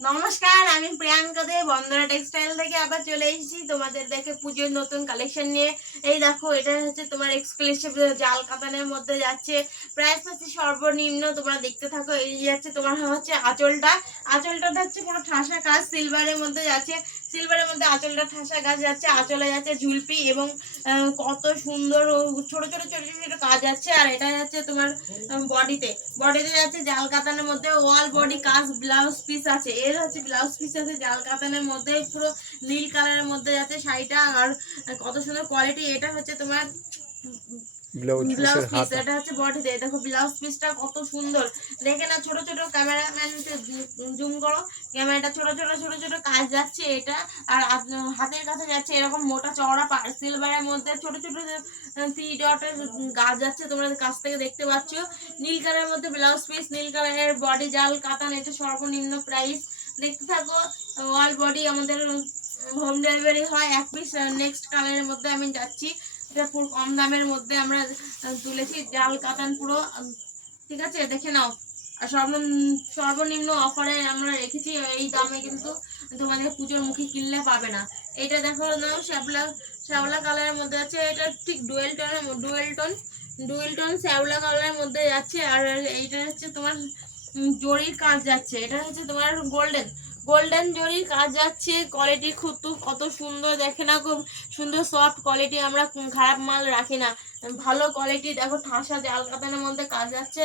নমস্কার, আমি প্রিয়াঙ্কা দে বন্দরা টেক্সটাইল থেকে আবার চলে এসেছি তোমাদের দেখে পুজোর নতুন কালেকশন নিয়ে। এই দেখো, এটা হচ্ছে তোমার এক্সক্লুসিভ জাল কাতানের মধ্যে যাচ্ছে। প্রাইস হচ্ছে সর্বনিম্ন, তোমরা দেখতে থাকো, এই যাচ্ছে তোমার হচ্ছে আঁচলটা। আঁচলটা হচ্ছে কোনো ঠাসা কাজ সিলভারের মধ্যে যাচ্ছে। সিলভারের মধ্যে আঁচলটা ঠাসা কাজ যাচ্ছে, আঁচলে যাচ্ছে ঝুলপি এবং কত সুন্দর ছোট ছোট ছোট ছোট কাজ আছে আর এটা যাচ্ছে তোমার বডিতে বডিতে যাচ্ছে জাল কাতানের মধ্যে ওয়াল বডি কাজ ব্লাউজ পিস আছে। এর হচ্ছে ব্লাউজ পিস আছে জাল কাতানের মধ্যে, পুরো নীল কালারের মধ্যে যাচ্ছে শাড়িটা। আর কত সুন্দর কোয়ালিটি এটা হচ্ছে তোমার ব্লাউজ ব্লাউজ পিসের পিস এটা হচ্ছে বডিতে দেখো ব্লাউজ পিসটা কত সুন্দর। দেখে না ছোট ছোট ক্যামেরাম্যান জুম করো। ক্যামেরাটা ছোট ছোট ছোট ছোট কাজ যাচ্ছে এটা আর হাতের কাছে যাচ্ছে এরকম মোটা চওড়া সিলভারের মধ্যে ছোট ছোট থ্রি ডটের গাছ যাচ্ছে তোমরা কাছ থেকে দেখতে পাচ্ছ। নীল কালারের মধ্যে ব্লাউজ পিস নীল কালারের বডি জাল কাতান এটা সর্বনিম্ন প্রাইস দেখতে থাকো অল বডি আমাদের হোম ডেলিভারি হয়। এক পিস নেক্সট কালারের মধ্যে আমি যাচ্ছি। এটা পুরো কম দামের মধ্যে আমরা তুলেছি। জাল, কাতান পুরো ঠিক আছে? দেখে নাও। আর সর্বনিম্ন সর্বনিম্ন অফারে আমরা রেখেছি। এই দামে কিন্তু তোমাদের পুজোর মুখে কিনলে পাবে না। এটা দেখো নাও, শ্যাবলা শ্যাওলা কালারের মধ্যে আছে। এটা ঠিক ডুয়েল টোনের ডুয়েল টোন ডুয়েল টোন শ্যাওলা কালারের মধ্যে যাচ্ছে। আর এইটা হচ্ছে তোমার জরির কাজ যাচ্ছে। এটা হচ্ছে তোমার গোল্ডেন গোল্ডেন জরির কাজ যাচ্ছে কোয়ালিটি খুব তো কত সুন্দর দেখে না খুব সুন্দর সফট কোয়ালিটি আমরা খারাপ মাল রাখি না। ভালো কোয়ালিটি দেখো ঠাসা জাল কাতানের মধ্যে কাজ যাচ্ছে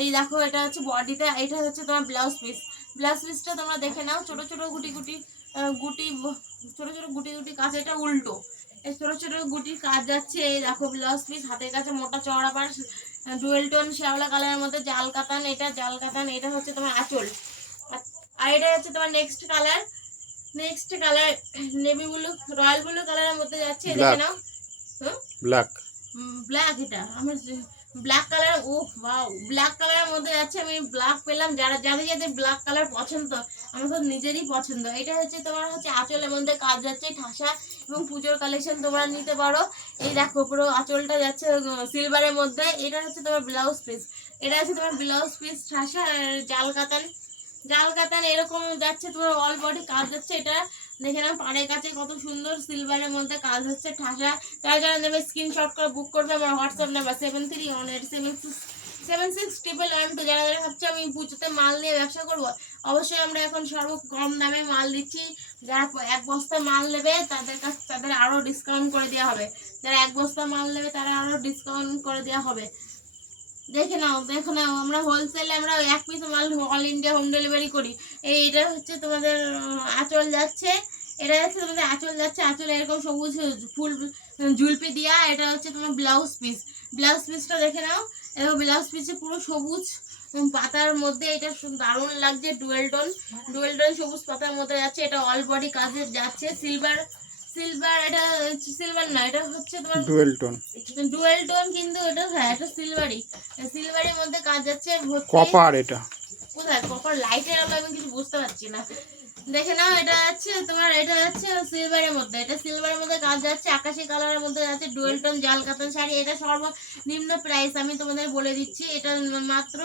এই দেখো, এটা হচ্ছে বডিতে এটা হচ্ছে তোমার ব্লাউজ পিস ব্লাউজ পিসটা তোমরা দেখে নাও, ছোটো ছোটো গুটি গুটি গুটি, ছোটো ছোট গুটি গুটি কাজ, এটা উল্টো। এই ছোটো ছোট গুটির কাজ যাচ্ছে এই দেখো ব্লাউজ পিস হাতের কাছে মোটা চওড়া পার ডুয়েল টোন শ্যাওলা কালারের মধ্যে জাল কাতান, এটা জাল কাতান, এটা হচ্ছে তোমার আঁচল। আর- এটা হচ্ছে তোমার next colour next colour navy blue royal blue কালারের মধ্যে যাচ্ছে দেখে নাও। ব্ল্যাক ব্ল্যাক এটা। আমার ব্ল্যাক কালার ও ওয়াও ব্ল্যাক কালারের মধ্যে যাচ্ছে আমি ব্ল্যাক পেলাম। যারা যাদের যাদের ব্ল্যাক কালার পছন্দ আমার তো নিজেরই পছন্দ। এটা হচ্ছে তোমার হচ্ছে আঁচলের মধ্যে কাজ যাচ্ছে ঠাসা এবং পুজোর কালেকশন তোমরা নিতে পারো। এই দেখো পুরো আঁচলটা যাচ্ছে সিলভারের মধ্যে। এটা হচ্ছে তোমার ব্লাউজ পিস এটা হচ্ছে তোমার ব্লাউজ পিস ঠাসা আর জাল কাতান। জাল কাতান এরকম যাচ্ছে, তোমার অল বডি কাজ যাচ্ছে এটা দেখে নাও, পাড়ের কাছে কত সুন্দর সিলভারের মধ্যে কাজ হচ্ছে, ঠাসা। যারা যারা নেবে স্ক্রিনশট করে বুক করবে, আমার WhatsApp number seven three one eight seven six seven six triple one two যারা যারা ভাবছে আমি পুজোতে মাল নিয়ে ব্যবসা করব, অবশ্যই আমরা এখন সর্ব কম দামে মাল দিচ্ছি। যারা এক বস্তা মাল নেবে, তাদের কাছ, তাদের আরও ডিসকাউন্ট করে দেওয়া হবে। যারা এক বস্তা মাল নেবে, তারা আরও ডিসকাউন্ট করে দেওয়া হবে। দেখে নাও, দেখো নাও, আমরা হোলসেলে আমরা এক পিস মাল অল ইন্ডিয়া হোম ডেলিভারি করি। এই এটা হচ্ছে তোমাদের আঁচল যাচ্ছে। এটা যাচ্ছে তোমাদের আঁচল যাচ্ছে। আঁচল এরকম সবুজ ফুল ঝুলপি দিয়া এটা হচ্ছে তোমার ব্লাউজ পিস ব্লাউজ পিসটা দেখে নাও। এবং ব্লাউজ পিসে পুরো সবুজ পাতার মধ্যে এটা দারুণ লাগছে। ডুয়েল টোন ডুয়েল টোন সবুজ পাতার মধ্যে যাচ্ছে। এটা অল বডি কাজে যাচ্ছে। সিলভার সিলভার এটা সিলভার না এটা হচ্ছে তোমার ডুয়েল টোন ডুয়েল টোন কিন্তু এটা হ্যাঁ এটা সিলভারের মধ্যে কাজ যাচ্ছে কপার এটা। কোথায়? কপার লাইটের আলো আমি কিছু বুঝতে পারছি না। দেখে নাও এটা যাচ্ছে তোমার এটা যাচ্ছে সিলভারের মধ্যে। এটা সিলভারের মধ্যে কাজ যাচ্ছে আকাশি কালারের মধ্যে যাচ্ছে ডুয়েল টোন জাল কাতান শাড়ি এটা সর্বনিম্ন প্রাইস আমি তোমাদের বলে দিচ্ছি এটা মাত্র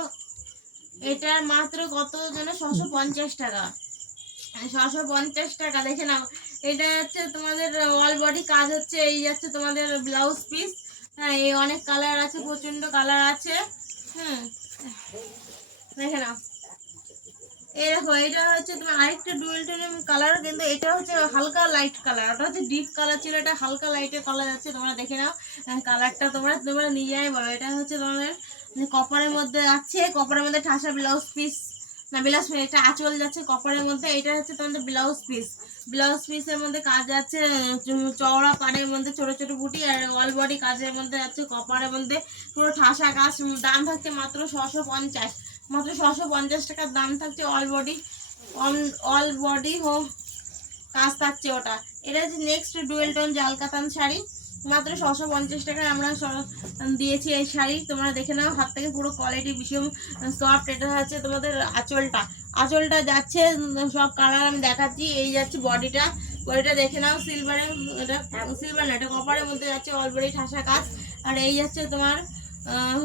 এটার মাত্র কত যেন ছশো পঞ্চাশ টাকা। ছশো পঞ্চাশ টাকা দেখে নাও। এটা হচ্ছে তোমাদের অল বডি কাজ হচ্ছে, এই যাচ্ছে তোমাদের ব্লাউজ পিস হ্যাঁ এই অনেক কালার আছে, প্রচণ্ড কালার আছে। হুম, দেখে নাও। দেখো এটা হচ্ছে তোমার আরেকটা ডুয়েল টোনের কালার কিন্তু এটা হচ্ছে হালকা লাইট কালার ওটা হচ্ছে ডিপ কালার ছিল, এটা হালকা লাইটের কালার আছে, তোমরা দেখে নাও। কালারটা তোমরা তোমরা নিজেরাই বলো। এটা হচ্ছে তোমাদের কপারের মধ্যে আছে কপারের মধ্যে ঠাসা ব্লাউজ পিস না ব্লাউজ পিস এটা আঁচল যাচ্ছে কপারের মধ্যে এটা হচ্ছে তোমাদের ব্লাউজ পিস ব্লাউজ পিসের মধ্যে কাজ যাচ্ছে চওড়া পাড়ের মধ্যে ছোট ছোট বুটি আর অল বডি কাজের মধ্যে যাচ্ছে কপারের মধ্যে। পুরো ঠাসা কাজ দাম থাকছে মাত্র ছশো পঞ্চাশ। মাত্র ছশো পঞ্চাশ টাকার দাম থাকছে অল বডি অল বডি হো কাজ থাকছে ওটা। এটা হচ্ছে নেক্সট ডুয়েল টোন জাল কাতান শাড়ি। মাত্র ছশো পঞ্চাশ টাকায় আমরা দিয়েছি এই শাড়ি। তোমরা দেখে নাও, হাত থেকে পুরো কোয়ালিটি ভীষণ সফট এটা হচ্ছে তোমাদের আঁচলটা। আঁচলটা যাচ্ছে সব কালার আমি দেখাচ্ছি, এই যাচ্ছে বডিটা। বডিটা দেখে নাও সিলভারের এটা সিলভার না, এটা কপারের মধ্যে যাচ্ছে অলরেডি ঠাসা কাজ। আর এই যাচ্ছে তোমার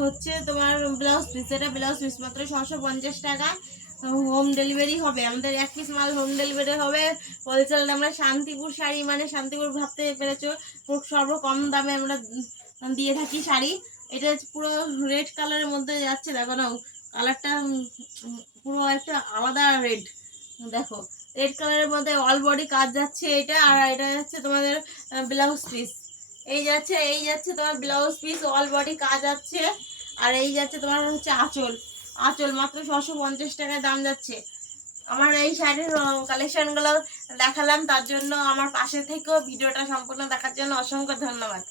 হচ্ছে তোমার ব্লাউজ পিস এটা ব্লাউজ পিস মাত্র ছশো পঞ্চাশ টাকা। হোম ডেলিভারি হবে। আমাদের এক পিস মাল হোম ডেলিভারি হবে। হোলসেল আমরা শান্তিপুর শাড়ি মানে শান্তিপুর ভাবতে পেরেছ পুরো সর্ব কম দামে আমরা দিয়ে থাকি শাড়ি। এটা পুরো রেড কালারের মধ্যে যাচ্ছে, দেখো না কালারটা পুরো একটা আলাদা রেড দেখো রেড কালারের মধ্যে অল বডি কাজ যাচ্ছে এটা, আর এটা যাচ্ছে তোমাদের ব্লাউজ পিস এই যাচ্ছে এই যাচ্ছে তোমার ব্লাউজ পিস অল বডি কাজ আছে। আর এই যাচ্ছে তোমার হচ্ছে আঁচল। আঁচল মাত্র ছশো পঞ্চাশ টাকায় দাম যাচ্ছে। আমার এই শাড়ির কালেকশনগুলো দেখালাম, তার জন্য আমার পাশে থেকেও ভিডিওটা সম্পূর্ণ দেখার জন্য অসংখ্য ধন্যবাদ।